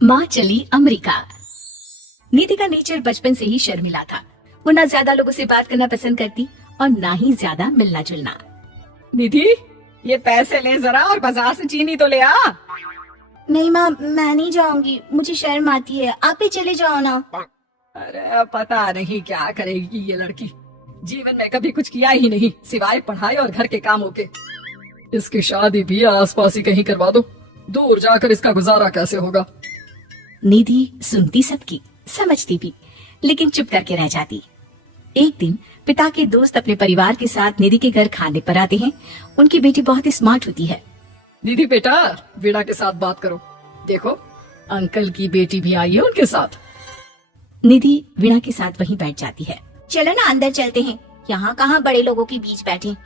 माँ चली अमेरिका। निधि का नेचर बचपन से ही शर्मिला था। वो ना ज्यादा लोगों से बात करना पसंद करती और ना ही ज्यादा मिलना जुलना। निधि, ये पैसे ले जरा और बाजार से चीनी तो ले आ। नहीं माँ, मैं नहीं जाऊंगी, मुझे शर्म आती है, आप ही चले जाओ ना। अरे पता नहीं क्या करेगी ये लड़की। जीवन में कभी कुछ किया ही नहीं सिवाय पढ़ाई और घर के कामों के। इसकी शादी भी आसपास ही कहीं करवा दो, दूर जाकर इसका गुजारा कैसे होगा। निधि सुनती सबकी, समझती भी, लेकिन चुप करके रह जाती। एक दिन पिता के दोस्त अपने परिवार के साथ निधि के घर खाने पर आते हैं। उनकी बेटी बहुत ही स्मार्ट होती है। निधि बेटा, वीणा के साथ बात करो। देखो, अंकल की बेटी भी आई है उनके साथ। निधि वीणा के साथ वहीं बैठ जाती है। चलो ना अंदर चलते हैं, यहाँ कहाँ बड़े लोगों के बीच बैठे।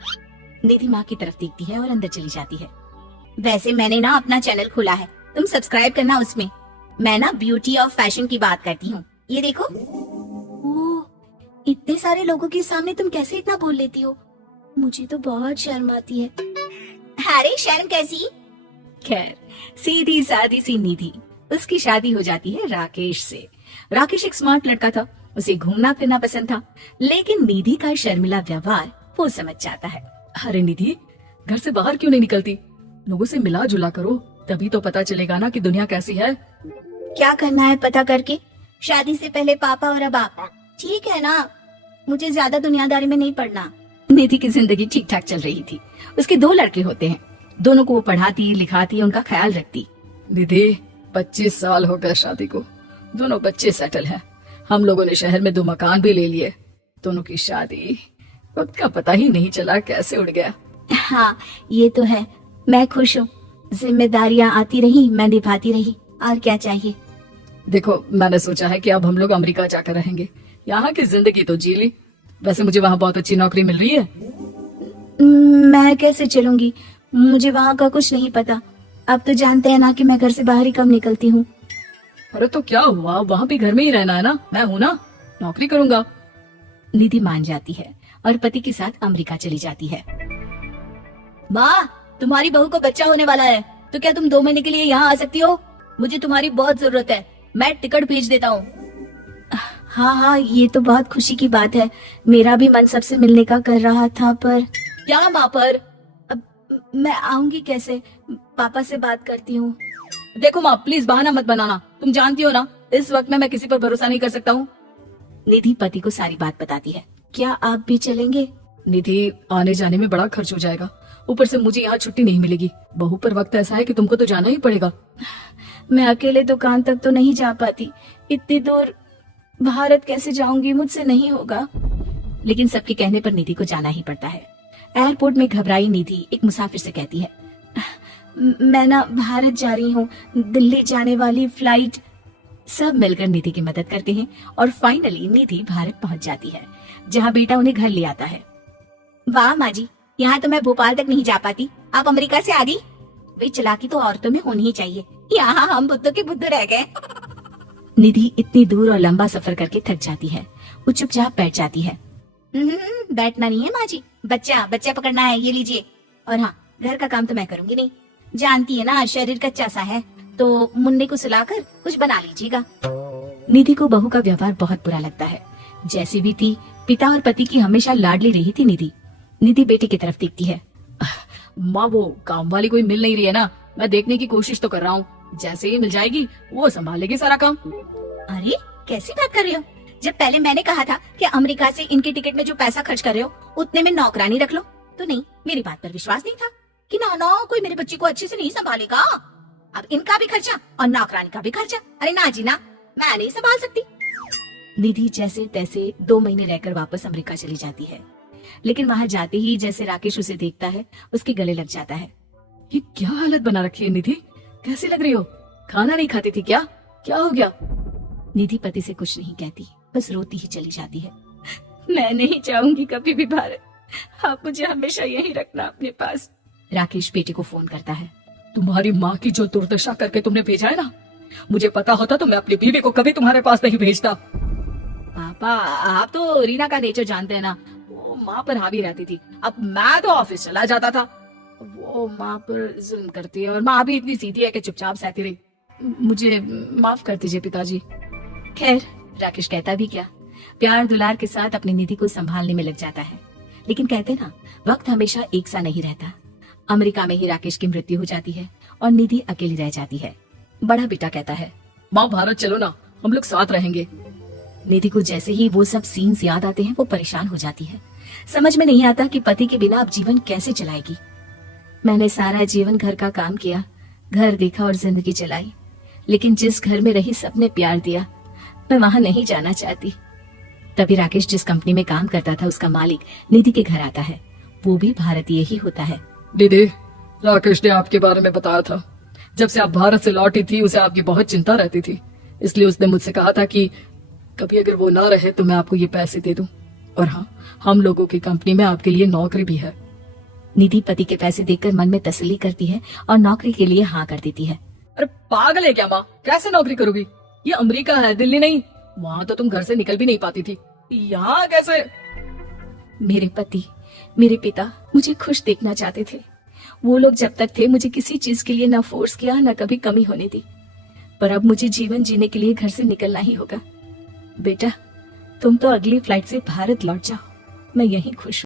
निधि माँ की तरफ देखती है और अंदर चली जाती है। वैसे मैंने ना अपना चैनल खोला है, तुम सब्सक्राइब करना उसमें। मैं ना ब्यूटी और फैशन की बात करती हूँ। ये देखो। ओह, इतने सारे लोगों के सामने तुम कैसे इतना बोल लेती हो? मुझे तो बहुत शर्म आती है। अरे शर्म कैसी? खैर, सीधी सादी सी निधि। उसकी शादी हो जाती है राकेश से। राकेश एक स्मार्ट लड़का था, उसे घूमना फिरना पसंद था, लेकिन निधि का शर्मिला व्यवहार वो समझ जाता है। अरे निधि, घर से बाहर क्यों नहीं निकलती? लोगों से मिला जुला करो, तभी तो पता चलेगा ना कि दुनिया कैसी है। क्या करना है पता करके? शादी से पहले पापा और अब आप। ठीक है ना, मुझे ज्यादा दुनियादारी में नहीं पड़ना। निधि की जिंदगी ठीक ठाक चल रही थी। उसके 2 लड़के होते हैं, दोनों को वो पढ़ाती लिखाती, उनका ख्याल रखती। निधि, 25 साल हो गए शादी को, दोनों बच्चे सेटल हैं। हम लोगों ने शहर में 2 मकान भी ले लिए। दोनों की शादी वक्त का पता ही नहीं चला कैसे उड़ गया। हाँ, ये तो है। मैं खुश हूँ, जिम्मेदारियाँ आती रही, मैं निभाती रही, और क्या चाहिए। देखो, मैंने सोचा है कि अब हम लोग अमेरिका जाकर रहेंगे। यहाँ की जिंदगी तो जी ली। वैसे मुझे वहाँ बहुत अच्छी नौकरी मिल रही है। मैं कैसे चलूंगी, मुझे वहाँ का कुछ नहीं पता। अब तो जानते हैं ना कि मैं घर से बाहर ही कम निकलती हूँ। अरे तो क्या हुआ, वहाँ भी घर में ही रहना है ना, मैं हूँ ना, नौकरी करूंगा। निधि मान जाती है और पति के साथ अमेरिका चली जाती है। माँ, तुम्हारी बहू को बच्चा होने वाला है, तो क्या तुम 2 महीने के लिए यहाँ आ सकती हो? मुझे तुम्हारी बहुत जरूरत है, मैं टिकट भेज देता हूँ। हाँ हाँ, ये तो बहुत खुशी की बात है। मेरा भी मन सबसे मिलने का कर रहा था, पर क्या माँ पर? अब मैं आऊंगी कैसे? पापा से बात करती हूँ। देखो माँ, प्लीज बहाना मत बनाना। तुम जानती हो ना, इस वक्त में मैं किसी पर भरोसा नहीं कर सकता हूँ। निधि पति को सारी बात बताती है। क्या आप भी चलेंगे? निधि, आने जाने में बड़ा खर्च हो जाएगा, ऊपर से मुझे यहाँ छुट्टी नहीं मिलेगी। बहू पर वक्त ऐसा है कि तुमको तो जाना ही पड़ेगा। मैं अकेले दुकान तक तो नहीं जा पाती, इतनी दूर भारत कैसे जाऊंगी, मुझसे नहीं होगा। लेकिन सबके कहने पर निधि को जाना ही पड़ता है। एयरपोर्ट में घबराई निधि एक मुसाफिर से कहती है, मैं ना भारत जा रही हूँ, दिल्ली जाने वाली फ्लाइट। सब मिलकर निधि की मदद करते हैं और फाइनली निधि भारत पहुंच जाती है, जहां बेटा उन्हें घर ले आता है। वाह माँ जी, यहाँ तो मैं भोपाल तक नहीं जा पाती, आप अमेरिका से आ गई। वे चालाकी तो औरतों में होनी ही चाहिए, यहाँ हम बुद्धू के बुद्धू रह गए। निधि इतनी दूर और लंबा सफर करके थक जाती है। वो चुपचाप बैठ जाती है। बैठना नहीं है माँ जी, बच्चा बच्चा पकड़ना है, ये लीजिए। और हाँ, घर का काम तो मैं करूंगी नहीं, जानती है ना शरीर कच्चा सा है, तो मुन्ने को सुलाकर कुछ बना लीजिएगा। निधि को बहू का व्यवहार बहुत बुरा लगता है। जैसी भी थी, पिता और पति की हमेशा लाडली रही थी निधि। निधि बेटे की तरफ देखती है। माँ, वो काम वाली कोई मिल नहीं रही है ना, मैं देखने की कोशिश तो कर रहा हूँ। जैसे ही मिल जाएगी वो संभालेगी सारा काम। अरे कैसी बात कर रहे हो? जब पहले मैंने कहा था कि अमेरिका से इनके टिकट में जो पैसा खर्च कर रहे हो उतने में नौकरानी रख लो, तो नहीं, मेरी बात पर विश्वास नहीं था कि ना कोई मेरे बच्चे को अच्छे से नहीं संभालेगा। अब इनका भी खर्चा और नौकरानी का भी खर्चा। अरे ना जी ना, मैं नहीं संभाल सकती। निधि जैसे तैसे 2 महीने रहकर वापस अमेरिका चली जाती है, लेकिन वहां जाते ही जैसे राकेश उसे देखता है, उसके गले लग जाता है। ये क्या हालत बना रखी है निधि, कैसी लग रही हो? खाना नहीं खाती थी क्या? क्या हो गया? निधि पति से कुछ नहीं कहती, बस रोती ही चली जाती है। मैं नहीं चाहूंगी कभी भी भारत, आप मुझे हमेशा यहीं रखना अपने पास। राकेश बेटे को फोन करता है। तुम्हारी माँ की जो दुर्दशा करके तुमने भेजा है ना, मुझे पता होता तो मैं अपनी बीवी को कभी तुम्हारे पास नहीं भेजता। पापा, आप तो रीना का नेचर जानते हैं ना, वो माँ पर हावी रहती थी। अब मैं तो ऑफिस चला जाता था, वो माँ पर जुल्म करती है और माँ भी इतनी सीधी है कि चुपचाप सहती रही। मुझे माफ कर दीजिए पिताजी। खैर, राकेश कहता भी क्या, प्यार दुलार के साथ अपनी निधि को संभालने में लग जाता है। लेकिन कहते ना, वक्त हमेशा एक सा नहीं रहता। अमेरिका में ही राकेश की मृत्यु हो जाती है और निधि अकेली रह जाती है। बड़ा बेटा कहता है, माँ भारत चलो ना, हम लोग साथ रहेंगे। निधि को जैसे ही वो सब सीन्स याद आते हैं वो परेशान हो जाती है। समझ में नहीं आता कि पति के बिना अब जीवन कैसे चलाएगी। मैंने सारा जीवन घर का काम किया, घर देखा और जिंदगी चलाई, लेकिन जिस घर में रही सबने प्यार दिया, मैं वहां नहीं जाना चाहती। तभी राकेश जिस कंपनी में काम करता था उसका मालिक निधि के घर आता है। वो भी भारतीय ही होता है। दीदी, राकेश ने आपके बारे में बताया था। जब से आप भारत से लौटी थी उसे आपकी बहुत चिंता रहती थी, इसलिए उसने मुझसे कहा था कि कभी अगर वो ना रहे तो मैं आपको ये पैसे दे दूं। और हाँ, हम लोगों की कंपनी में आपके लिए नौकरी भी है। निधि पति के पैसे देखकर मन में तसल्ली करती है और नौकरी के लिए हाँ कर देती है। अरे पागल है क्या माँ, कैसे नौकरी करोगी? ये अमेरिका है, दिल्ली नहीं। वहाँ तो तुम घर से निकल भी नहीं पाती थी, यहाँ कैसे? मेरे पति, मेरे पिता मुझे खुश देखना चाहते थे। वो लोग जब तक थे मुझे किसी चीज के लिए ना फोर्स किया, ना कभी कमी होने दी। पर अब मुझे जीवन जीने के लिए घर से निकलना ही होगा। बेटा, तुम तो अगली फ्लाइट से भारत लौट जाओ, मैं यहीं खुश हूँ।